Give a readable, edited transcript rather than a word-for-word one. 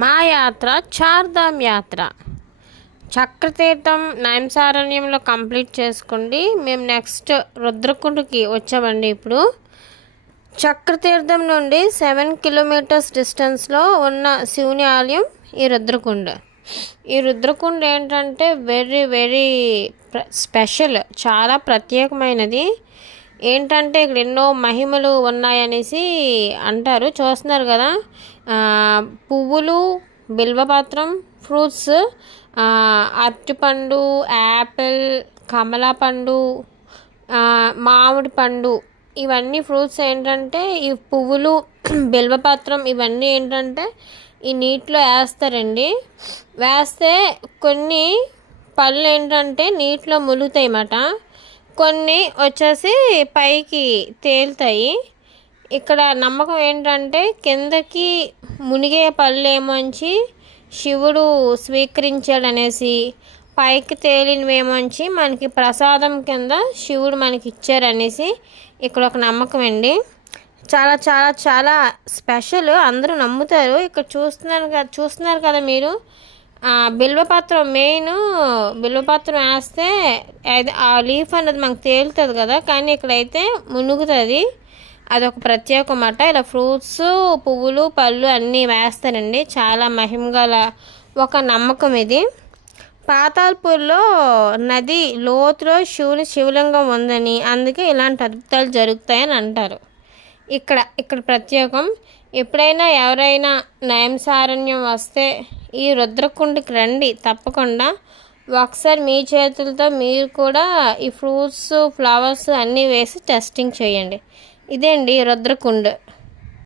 మా యాత్ర చార్ధామ్ యాత్ర. చక్రతీర్థం నైంసారణ్యంలో కంప్లీట్ చేసుకోండి. మేము నెక్స్ట్ రుద్రకుండకి వచ్చామండి. ఇప్పుడు చక్రతీర్థం నుండి 7 కిలోమీటర్స్ డిస్టెన్స్లో ఉన్న శివుని ఆలయం ఈ రుద్రకుండ. ఈ రుద్రకుండ ఏంటంటే వెరీ వెరీ స్పెషల్, చాలా ప్రత్యేకమైనది. ఏంటంటే ఇక్కడ ఎన్నో మహిమలు ఉన్నాయనేసి అంటారు. చూస్తున్నారు కదా, పువ్వులు, బిల్వపత్రం, ఫ్రూట్స్, అరటిపండు, యాపిల్, కమలా పండు, మామిడి పండు, ఇవన్నీ ఫ్రూట్స్ ఏంటంటే ఈ పువ్వులు, బిల్వపత్రం ఇవన్నీ ఏంటంటే ఈ నీటిలో వేస్తారండి. వేస్తే కొన్ని పళ్ళు ఏంటంటే నీటిలో ములుగుతాయి అన్నమాట, కొన్ని వచ్చేసి పైకి తేలుతాయి. ఇక్కడ నమ్మకం ఏంటంటే కిందకి మునిగే పళ్ళేమోంచి శివుడు స్వీకరించాడనేసి, పైకి తేలినవేమోంచి మనకి ప్రసాదం కింద శివుడు మనకి ఇచ్చారనేసి ఇక్కడ ఒక నమ్మకం అండి. చాలా చాలా చాలా స్పెషల్, అందరూ నమ్ముతారు. ఇక్కడ చూస్తున్నారు కదా మీరు, బిల్వపత్రం మెయిన్. బిల్వపత్రం వేస్తే ఆ లీఫ్ అన్నది మనకు తేలుతుంది కదా, కానీ ఇక్కడైతే మునుగుతుంది. అదొక ప్రత్యేకం అన్నమాట. ఇలా ఫ్రూట్స్, పువ్వులు, పళ్ళు అన్నీ వేస్తారండి. చాలా మహిమగల ఒక నమ్మకం ఇది. పాతాల్పూర్లో నది లోతులో శివలింగం ఉందని, అందుకే ఇలాంటి అద్భుతాలు జరుగుతాయని అంటారు. ఇక్కడ ప్రత్యేకం. ఎప్పుడైనా ఎవరైనా నైంసారణ్యం వస్తే ఈ రుద్రకుండకి రండి తప్పకుండా. ఒకసారి మీ చేతులతో మీరు కూడా ఈ ఫ్రూట్స్, ఫ్లవర్స్ అన్నీ వేసి టెస్టింగ్ చేయండి. ఇదే అండి రుద్రకుండ.